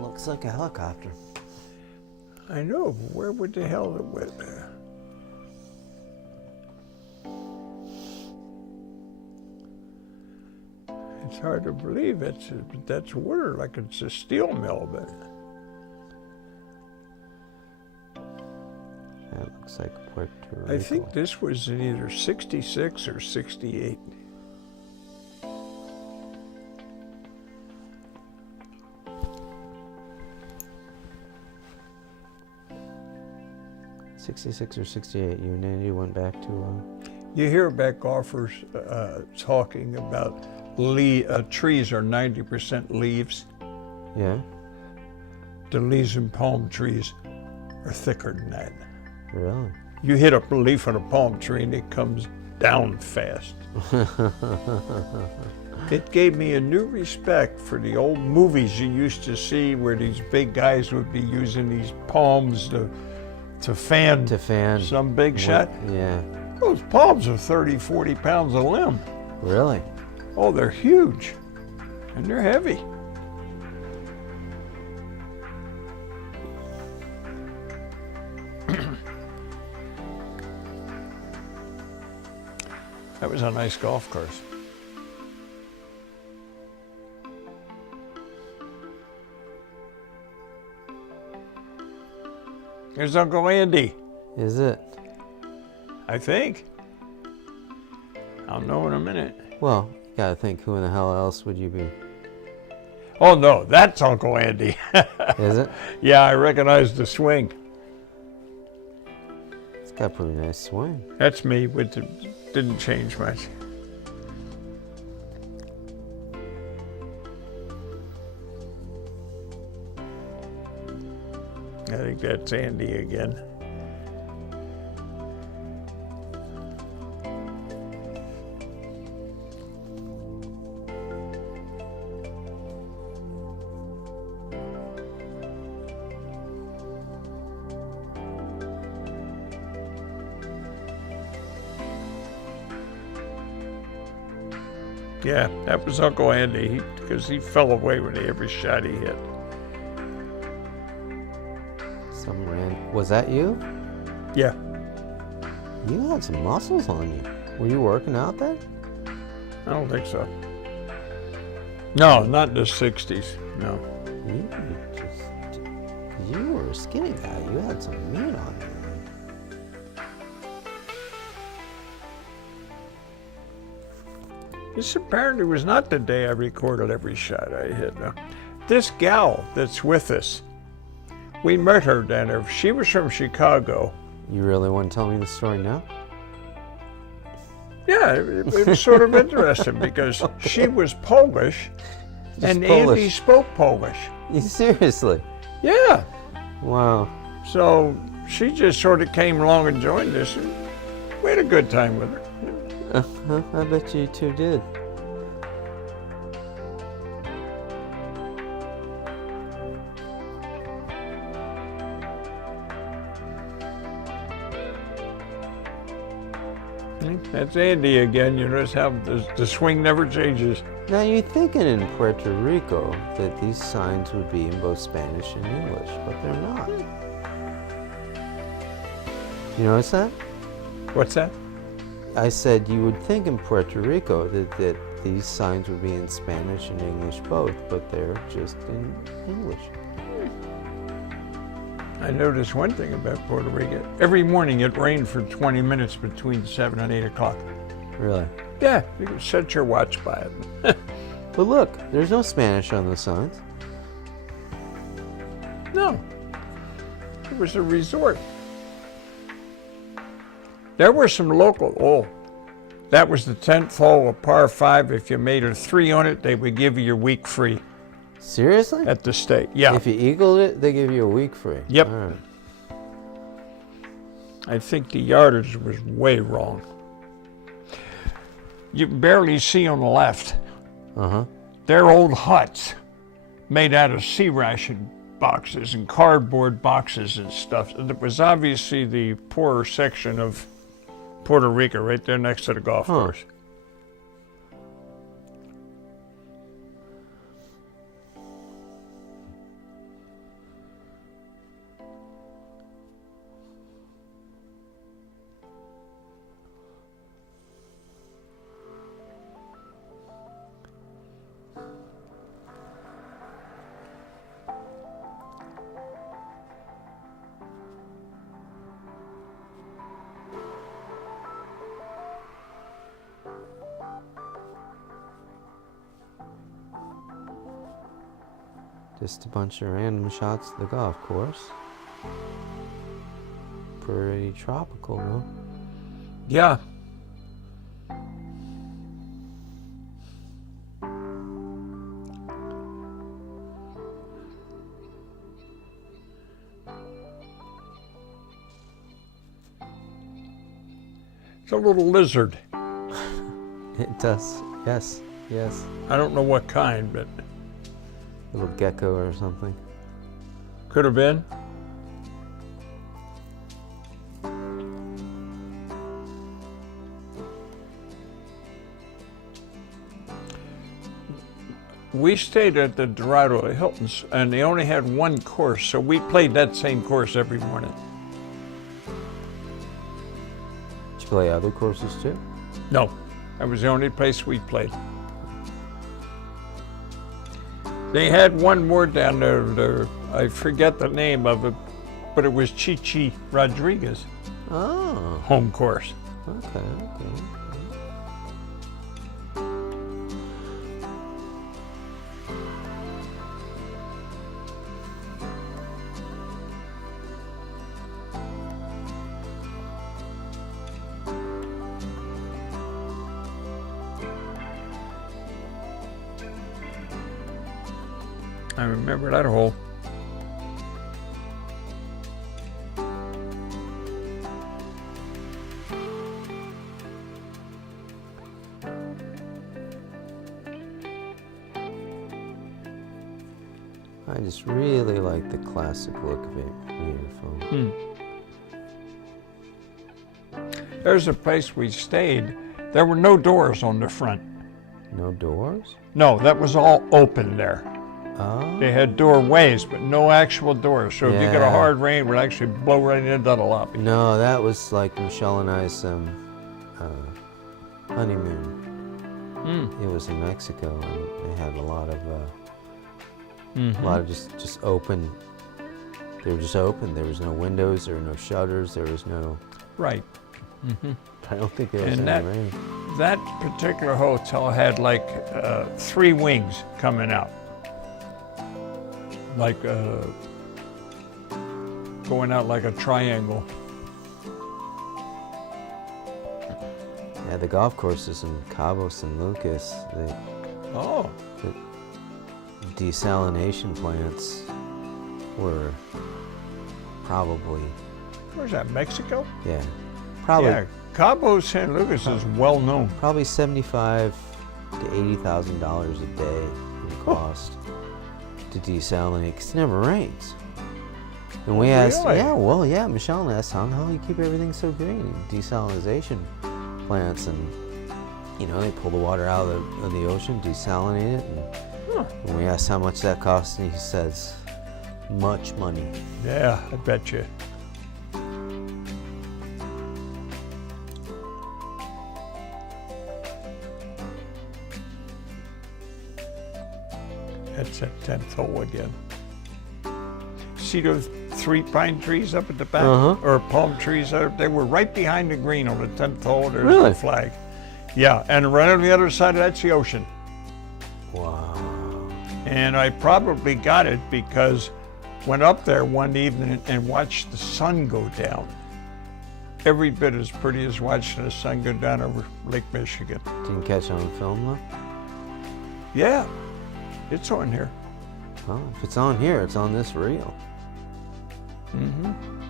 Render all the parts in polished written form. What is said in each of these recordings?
Looks like a helicopter. I know, but where would the hell it went? It's hard to believe that's water, like it's a steel mill, but That looks like Puerto Rico. I think this was in either 66 or 68. '66 or '68. You and Andy went back to. You hear back golfers talking about trees are 90% leaves. Yeah. The leaves in palm trees are thicker than that. Really? You hit a leaf on a palm tree and it comes down fast. It gave me a new respect for the old movies you used to see where these big guys would be using these palms to fan some big shot. Yeah. Those palms are 30, 40 pounds a limb. Really? Oh, they're huge and they're heavy. That was a nice golf course. Here's Uncle Andy. Is it? I think. I'll know in a minute. Well, you gotta think, who in the hell else would you be? Oh no, that's Uncle Andy. Is it? Yeah, I recognize the swing. It's got a pretty nice swing. That's me, but didn't change much. I think that's Andy again. Yeah, that was Uncle Andy, because he fell away with every shot he hit. Was that you? Yeah. You had some muscles on you. Were you working out then? I don't think so. No, not in the 60s, no. You were a skinny guy. You had some meat on you. This apparently was not the day I recorded every shot I hit. No. This gal that's with us, we met her down there. She was from Chicago. You really want to tell me the story now? Yeah, it was sort of interesting because she was Polish and Andy spoke Polish. Seriously? Yeah. Wow. So she just sort of came along and joined us, and we had a good time with her. I bet you two did. That's Andy again. You notice how the swing never changes. Now you're thinking in Puerto Rico that these signs would be in both Spanish and English, but they're not. You notice that? What's that? I said you would think in Puerto Rico that these signs would be in Spanish and English both, but they're just in English. I noticed one thing about Puerto Rico. Every morning it rained for 20 minutes between 7 and 8 o'clock. Really? Yeah, you can set your watch by it. But look, there's no Spanish on the signs. No, it was a resort. There were some local, that was the 10th hole, a par 5. If you made a 3 on it, they would give you your week free. Seriously? At the state, yeah. If you eagled it, they give you a week free. Yep. All right. I think the yardage was way wrong. You can barely see on the left. Uh-huh. They're old huts made out of sea ration boxes and cardboard boxes and stuff. It was obviously the poorer section of Puerto Rico right there next to the golf course. Just a bunch of random shots of the golf course. Pretty tropical, though. Yeah. It's a little lizard. It does. Yes. Yes. I don't know what kind, but Little gecko or something. could have been. We stayed at the Dorado Hiltons, and they only had one course, so we played that same course every morning. Did you play other courses too? No, that was the only place we played. They had one more down there, I forget the name of it, but it was Chichi Rodriguez Oh, home course. okay. I remember that hole. I just really like the classic look of it. Beautiful. There's a place we stayed. There were no doors on the front. No doors? No, that was all open there. Oh. They had doorways, but no actual doors. So if you get a Yeah. hard rain, it would actually blow right into the lobby. No, that was like Michelle and I's honeymoon. It was in Mexico, and they had a lot of just open. They were just open. There was no windows. There were no shutters. There was no. Right. I don't think there was And any rain. that particular hotel had like 3 wings coming out. Like going out like a triangle. Yeah, the golf courses in Cabo San Lucas, the Oh, desalination plants were probably, where's that, Mexico? yeah, probably Yeah, Cabo San Lucas is well known. probably $75,000 to $80,000 a day in cost to desalinate, because it never rains. And we asked, really? yeah, Michelle asked, how do you keep everything so green? Desalination plants, and they pull the water out of the ocean, desalinate it, and we asked how much that costs, and he says, much money. Yeah, I bet you. That's that 10th hole again. See those 3 pine trees up at the back? Or palm trees? They were right behind the green on the 10th hole. There's Really? the flag. Yeah, and right on the other side, that's the ocean. Wow. And I probably got it because went up there one evening and watched the sun go down. Every bit as pretty as watching the sun go down over Lake Michigan. Didn't catch on film though? Yeah, it's on here. Well, if it's on here, it's on this reel.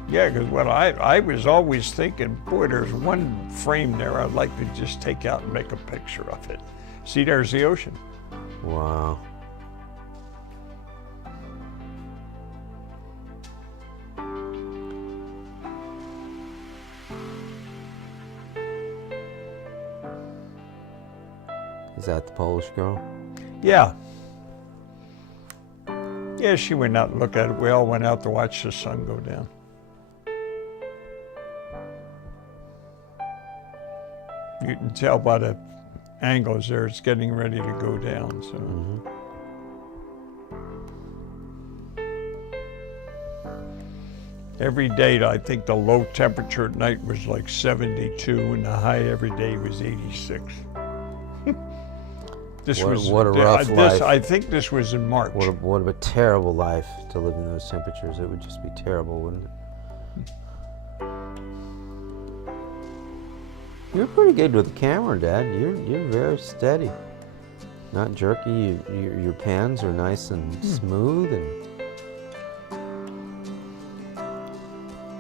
Yeah, because what I was always thinking, boy, there's one frame there I'd like to just take out and make a picture of it. See, there's the ocean. Wow. Is that the Polish girl? Yeah. Yeah, she went out and looked at it. We all went out to watch the sun go down. You can tell by the angles there, it's getting ready to go down. So. Every day, I think the low temperature at night was like 72, and the high every day was 86. This What- was what a rough life. I think this was in March. What a terrible life to live in those temperatures. It would just be terrible, wouldn't it? You're pretty good with the camera, Dad. You're very steady. Not jerky. Your pans are nice and smooth and.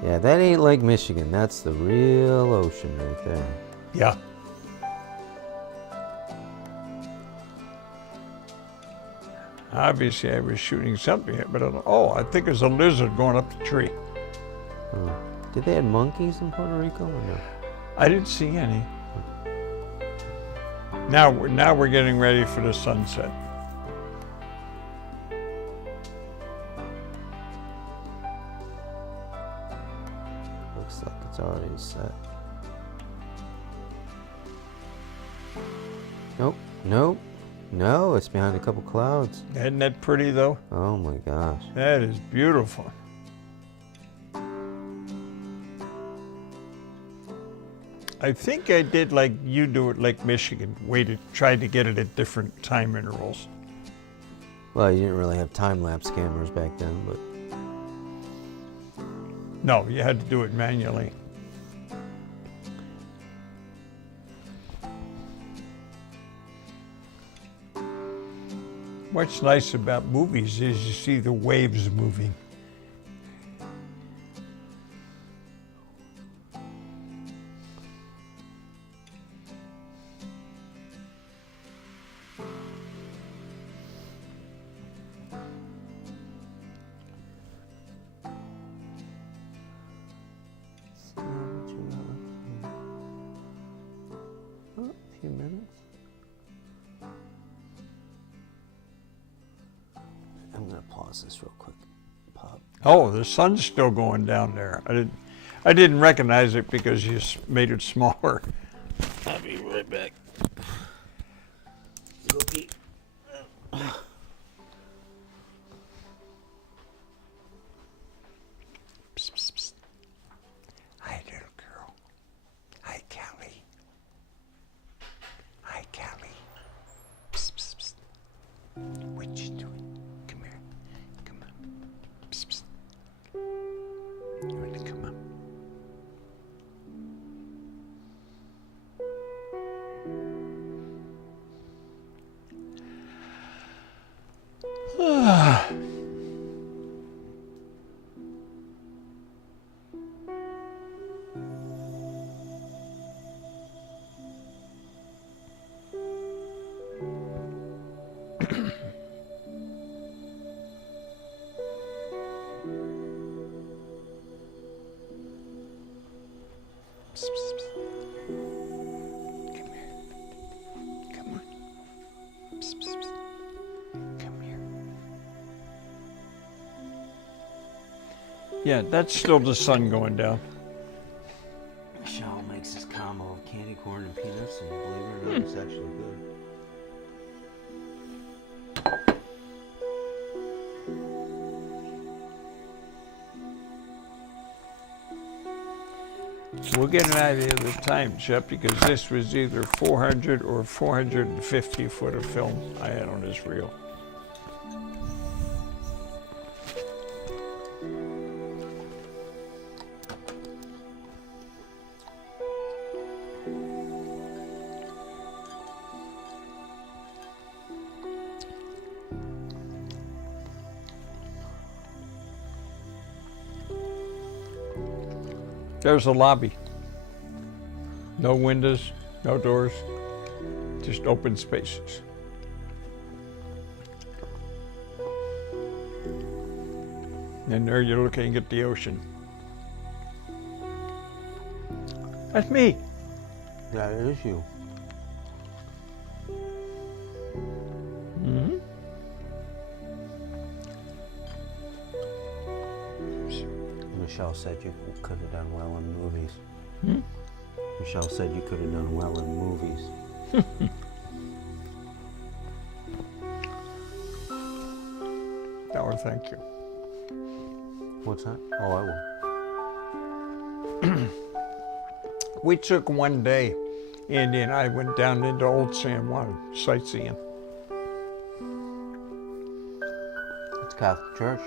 Yeah, that ain't Lake Michigan. That's the real ocean right there. Yeah. Obviously, I was shooting something, but I think there's a lizard going up the tree. Oh. Did they have monkeys in Puerto Rico or no? I didn't see any. Now we're getting ready for the sunset. Looks like it's already set. Nope, nope, no, it's behind a couple clouds. Isn't that pretty, though? Oh my gosh. That is beautiful. I think I did like you do at Lake Michigan, tried to get it at different time intervals. Well, you didn't really have time-lapse cameras back then, but No, you had to do it manually. What's nice about movies is you see the waves moving. oh, a few minutes. I'm gonna pause this real quick. Pop. Oh, the sun's still going down there. I didn't recognize it because you made it smaller. I'll be right back. Go pee. Psst, psst, psst. Hi, little girl. Hi, Callie. Hi, Callie. Psst, psst, psst. What you doing? Come here. Come on. Psst, psst. You want to come up? Psst, psst, psst. Come here. Come on. Psst, psst, psst. Come here. Yeah, that's still the sun going down. Michelle makes this combo of candy corn and peanuts, and believe it or not, it's actually good. We'll get an idea of the time, Shep, because this was either 400 or 450 foot of film I had on this reel. There's a lobby. No windows, no doors, just open spaces. And there you're looking at the ocean. That's me. That is you. Mm-hmm. Michelle said you could have done well in movies. Hmm? Michelle said you could have done well in movies. Oh, thank you. What's that? Oh, I will. We took one day, Andy and I went down into Old San Juan sightseeing. Catholic Church.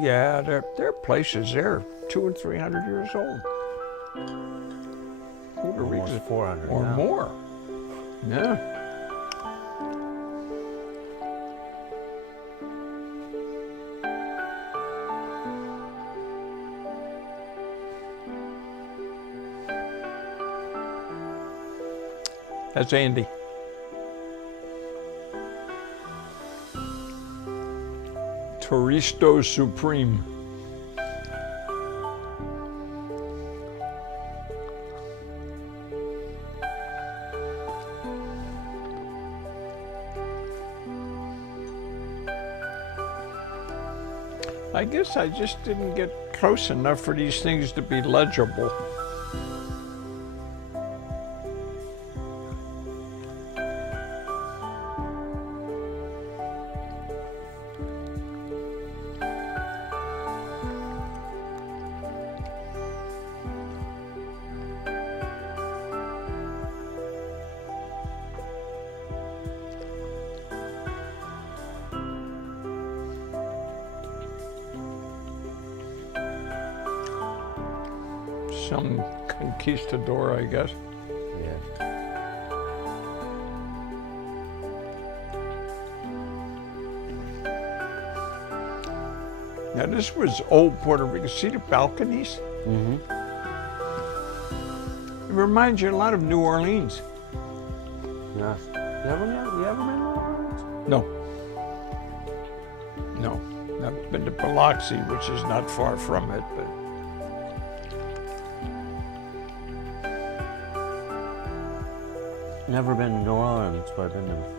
Yeah, there are places there 200 and 300 years old. Puerto Almost Rico's 400 or now. more. Yeah. That's Andy. Turisto Supreme. I guess I just didn't get close enough for these things to be legible. Some conquistador, I guess. Yeah. Now this was old Puerto Rico. See the balconies? Mm-hmm. It reminds you a lot of New Orleans. Yes. You ever been to New Orleans? No. No. I've been to Biloxi, which is not far from it, but Never been to New Orleans, but I've been to, never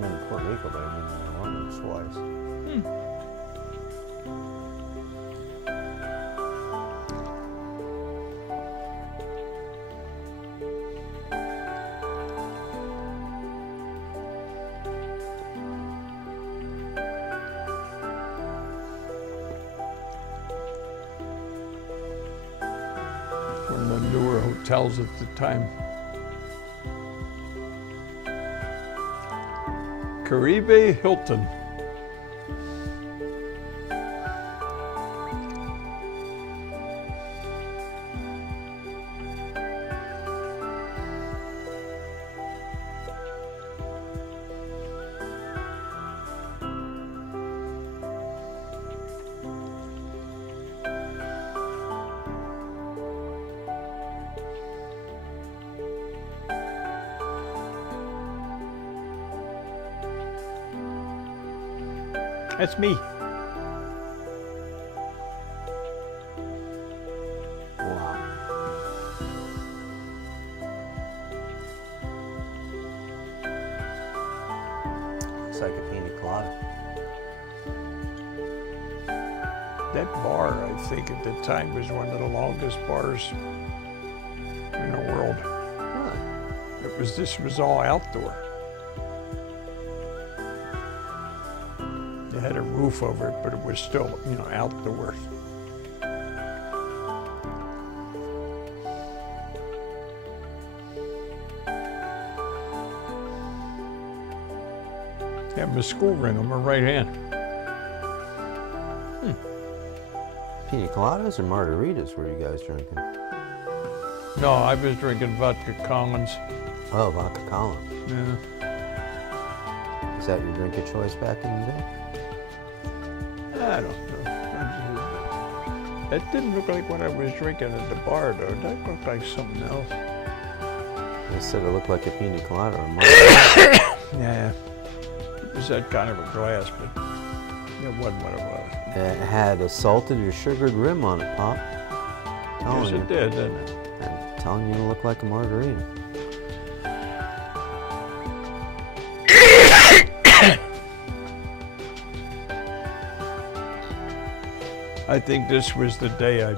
been to Puerto Rico, but I've been to New Orleans twice. one of the newer hotels at the time. Caribe Hilton. That's me. Wow. Looks like a pina colada. That bar, I think, at the time was one of the longest bars in the world. Really? This was all outdoor. It had a roof over it, but it was still, outdoors. Yeah, my school ring on my right hand. Pina coladas or margaritas were you guys drinking? No, I was drinking vodka Collins. Oh, vodka Collins. Yeah. Is that your drink of choice back in the day? I don't know. That didn't look like what I was drinking at the bar, though. That looked like something else. They said it looked like a pina colada or a margarita. Yeah. It was that kind of a glass, but it wasn't what it was. It had a salted or sugared rim on it, Pop. Yes, it did, didn't it? I'm telling you, it looked like a margarita. I think this was the day I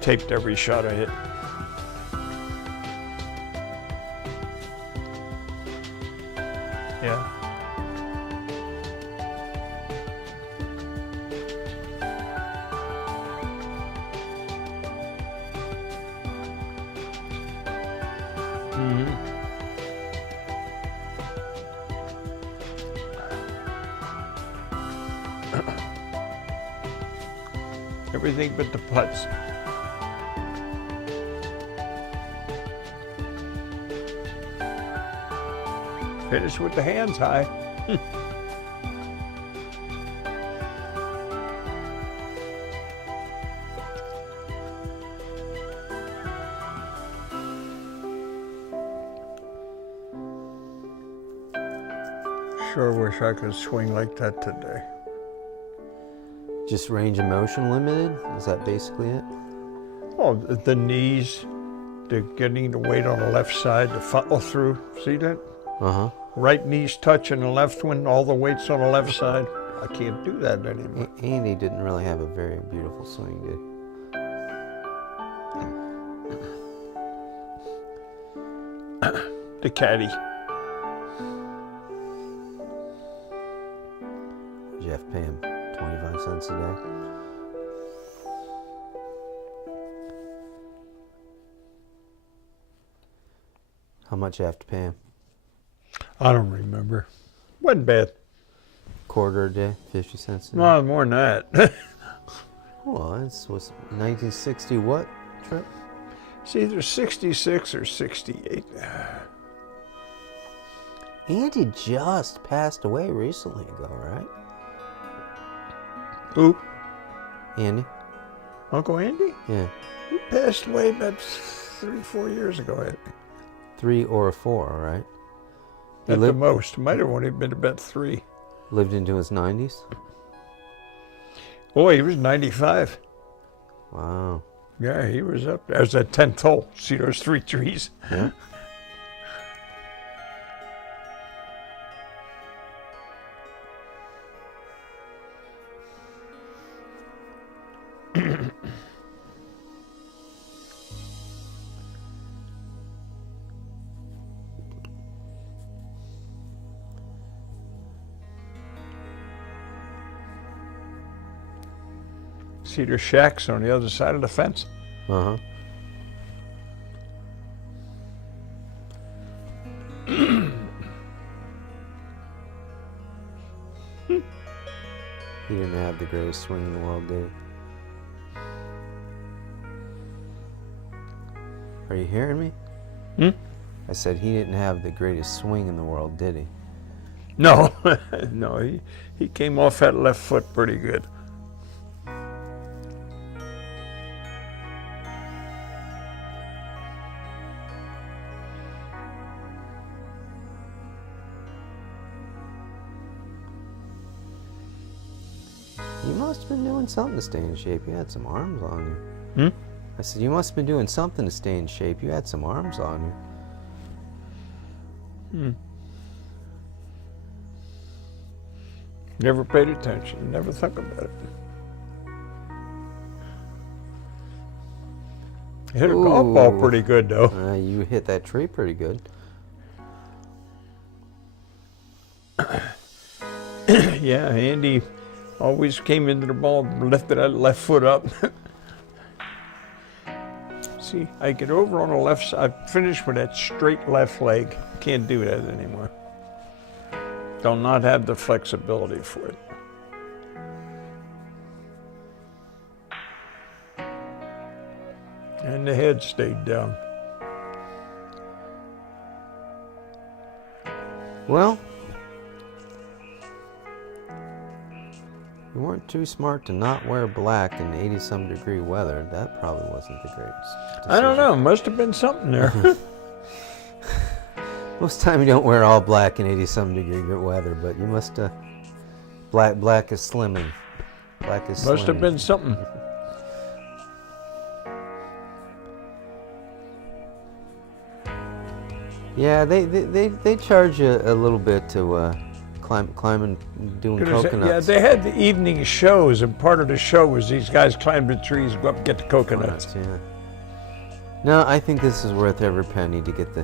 taped every shot I hit. Yeah. Mm-hmm. Everything but the putts. Finish with the hands high. Sure wish I could swing like that today. Just range of motion limited? Is that basically it? Oh, the knees, the getting the weight on the left side to follow through. See that? Uh-huh. Right knees touching the left one, all the weight's on the left side. I can't do that anymore. Andy didn't really have a very beautiful swing, did he? The caddy. Jeff pay him 25 cents a day. How much you have to pay him? I don't remember. Wasn't bad. Quarter a day, 50 cents a day. No, more than that. Well, this was 1960 what trip? It's either 66 or 68. Andy just passed away recently ago, right? Who? Andy? Uncle Andy? Yeah. He passed away about 3-4 years ago, I think. 3 or 4, right? He At the most. Might have only been about 3. lived into his 90s? Boy, he was 95. Wow. Yeah, he was up there. There's that 10th hole. See those 3 trees? Yeah. See their shacks on the other side of the fence? Uh-huh. He didn't have the greatest swing in the world, did he? Are you hearing me? Hmm? I said he didn't have the greatest swing in the world, did he? No. No, he came off that left foot pretty good. You must have been doing something to stay in shape. You had some arms on you. Hmm? I said, you must have been doing something to stay in shape. You had some arms on you. Hmm. Never paid attention. Never thought about it. Hit a golf ball pretty good, though. You hit that tree pretty good. Yeah, Andy always came into the ball, lifted that left foot up. See, I get over on the left side, finish with that straight left leg. Can't do that anymore. Do not have the flexibility for it. And the head stayed down. Well, you weren't too smart to not wear black in 80-some degree weather. That probably wasn't the greatest decision. I don't know. Must have been something there. Most of the time you don't wear all black in 80-some degree weather, but you must black is slimming. Black is Must have slimming. been something. Yeah, they charge you a little bit to climb and doing coconuts. Yeah, they had the evening shows, and part of the show was these guys climb the trees, go up and get the coconuts. Yeah. No, I think this is worth every penny to get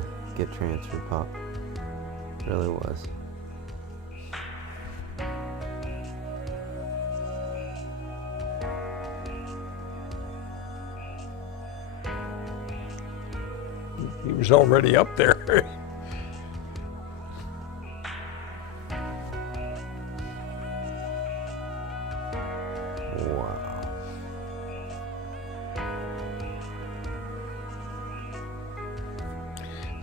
transfer pop. It really was. He was already up there. Wow.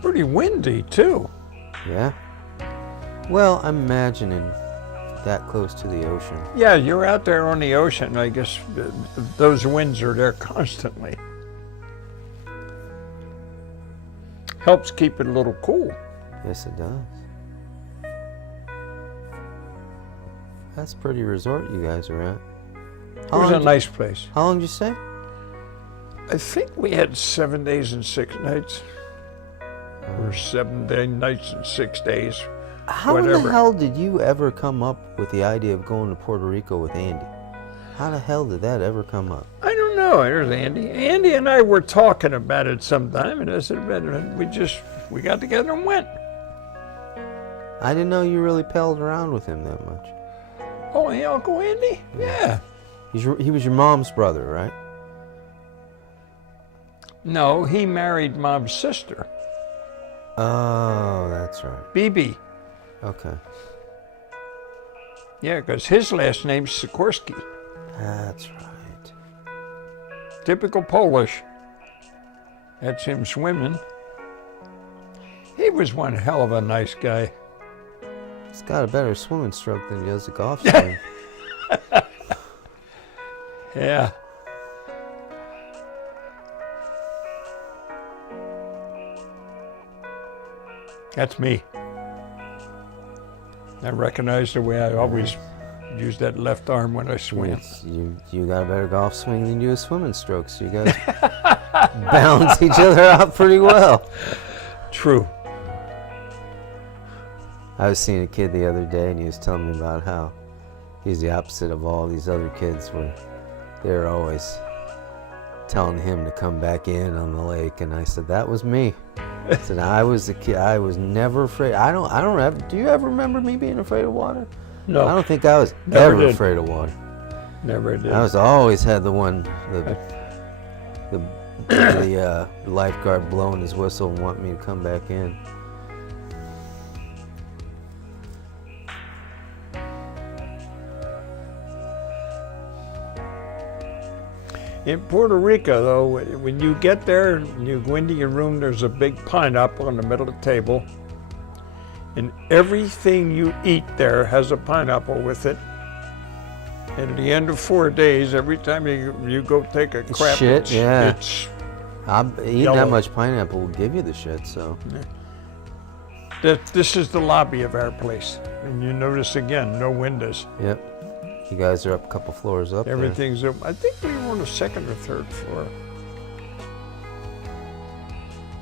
Pretty windy, too. Yeah. Well, I'm imagining that close to the ocean. Yeah, you're out there on the ocean. I guess those winds are there constantly. Helps keep it a little cool. Yes, it does. That's a pretty resort you guys are at. It was a nice place. How long did you stay? I think we had 7 days and 6 nights. Or 7 nights and 6 days. How in the hell did you ever come up with the idea of going to Puerto Rico with Andy? How the hell did that ever come up? I don't know. There's Andy. Andy and I were talking about it sometime, and I said, we got together and went. I didn't know you really palled around with him that much. Oh, hey, Uncle Andy? Yeah. He was your mom's brother, right? No, he married Mom's sister. Oh, that's right. BB. Okay. Yeah, because his last name's Sikorsky. That's right. Typical Polish. That's him swimming. He was one hell of a nice guy. He's got a better swimming stroke than he does a golf swing. Yeah. That's me. I recognize the way I always use that left arm when I swim. You got a better golf swing than you a swimming stroke, so you guys balance each other out pretty well. True. I was seeing a kid the other day, and he was telling me about how he's the opposite of all these other kids, where they're always telling him to come back in on the lake. And I said, that was me. I said, I was a kid. I was never afraid. I don't ever. Do you ever remember me being afraid of water? No. I don't think I was Never ever did. afraid of water. Never did. I was always had the lifeguard blowing his whistle and wanting me to come back in. In Puerto Rico, though, when you get there and you go into your room, there's a big pineapple in the middle of the table. And everything you eat there has a pineapple with it. And at the end of 4 days, every time you go take a crap, Shit, yeah. it's Eating yellow. that much pineapple will give you the shit, so. This is the lobby of our place. And you notice again, no windows. Yep. You guys are up a couple floors up there. Everything's up. I think we were on the 2nd or 3rd floor.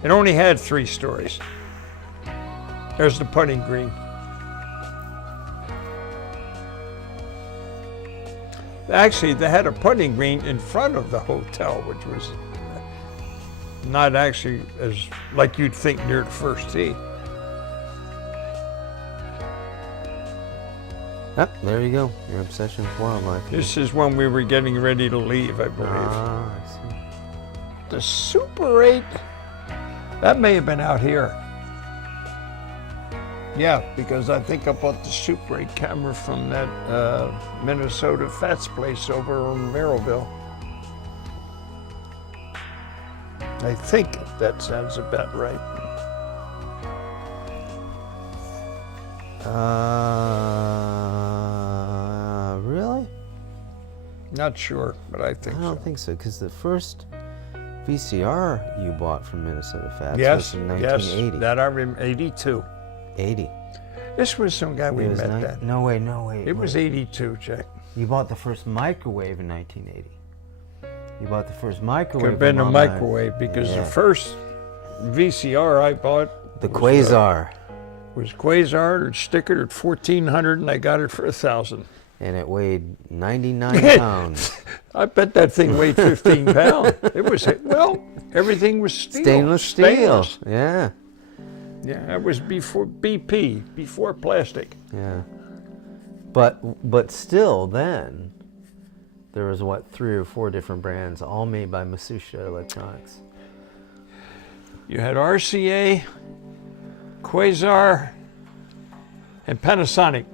It only had 3 stories. There's the putting green. Actually, they had a putting green in front of the hotel, which was not actually as like you'd think near the first tee. Yep, there you go. Your obsession with wildlife. This is when we were getting ready to leave, I believe. Ah, I see. The Super 8, that may have been out here. Yeah, because I think I bought the Super 8 camera from that Minnesota Fats place over in Merrillville. I think that sounds about right. Really? Not sure, but I think I don't so. think so, because the first VCR you bought from Minnesota Fats Yes, was in yes, 1980. that I remember, 82. 80. This was some guy we It was met ni- then. No way. It was 82, Jack. You bought the first microwave in 1980. You bought the first microwave. Could have been a in 19- microwave because Yeah. the first VCR I bought The was, Quasar. was Quasar. It stickered at 1,400, and I got it for 1,000. And it weighed 99 pounds. I bet that thing weighed 15 pounds. It was, well, everything was steel. Stainless steel. Stainless. Yeah. Yeah, that was before BP, before plastic. Yeah. But still then, there was what, 3 or 4 different brands, all made by Matsushita Electronics. You had RCA, Quasar, and Panasonic.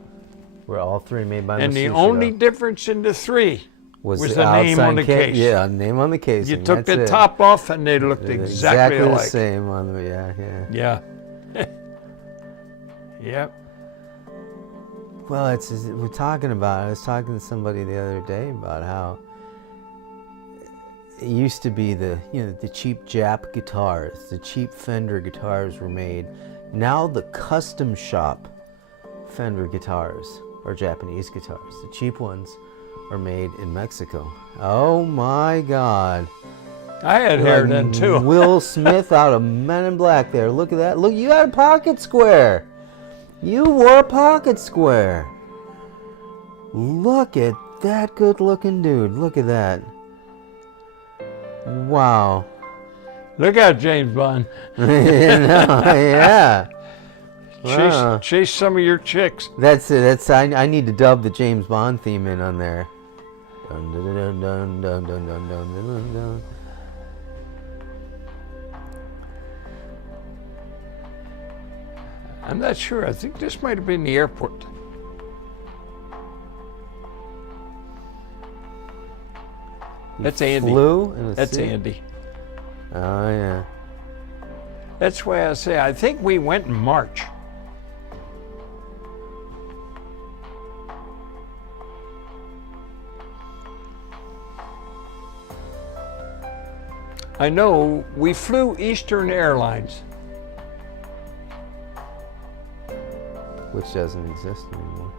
Were all 3 made by Matsushita. And the only difference in the 3 Was the name on the outside case. Yeah, name on the casing. You took that's the it. top off and they looked exactly the alike. same on the Yeah. Yep. Well, we're talking about. I was talking to somebody the other day about how it used to be the cheap Jap guitars, the cheap Fender guitars were made. Now the custom shop Fender guitars are Japanese guitars. The cheap ones are made in Mexico. Oh my God! I had hair then too. Will Smith out of Men in Black there. Look at that. Look, you had a pocket square. You wore a pocket square. Look at that good-looking dude. Look at that. Wow. Look out, James Bond. Yeah. Wow. Chase some of your chicks. That's it. I need to dub the James Bond theme in on there. Dun, dun, dun, dun, dun, dun, dun, dun, dun, dun. I'm not sure. I think this might have been the airport. That's Andy. Flew in a That's suit? Andy. Oh yeah. That's why I say I think we went in March. I know we flew Eastern Airlines. Which doesn't exist anymore.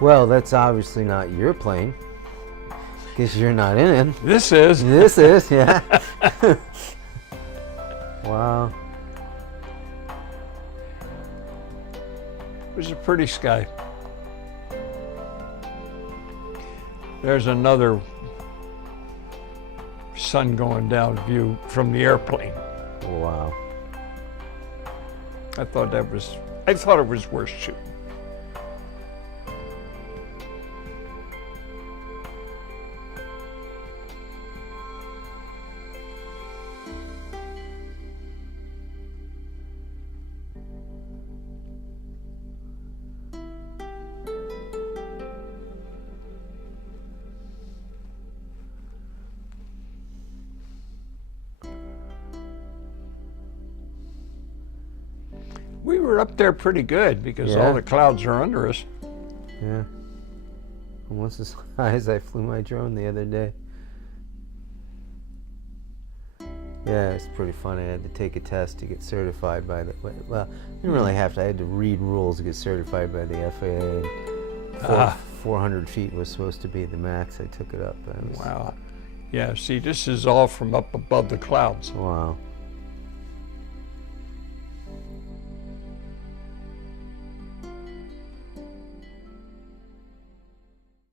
Well, that's obviously not your plane, because you're not in it. This is. This is, yeah. Wow. It was a pretty sky. There's another sun going down view from the airplane. Wow. I thought it was worth shooting. We were up there pretty good because Yeah. all the clouds are under us. Yeah. Almost as high as I flew my drone the other day. Yeah, it's pretty funny. I had to take a test to get certified by the. Well, I didn't really have to. I had to read rules to get certified by the FAA. 400 feet was supposed to be the max. I took it up. Wow. Yeah, see, this is all from up above the clouds. Wow.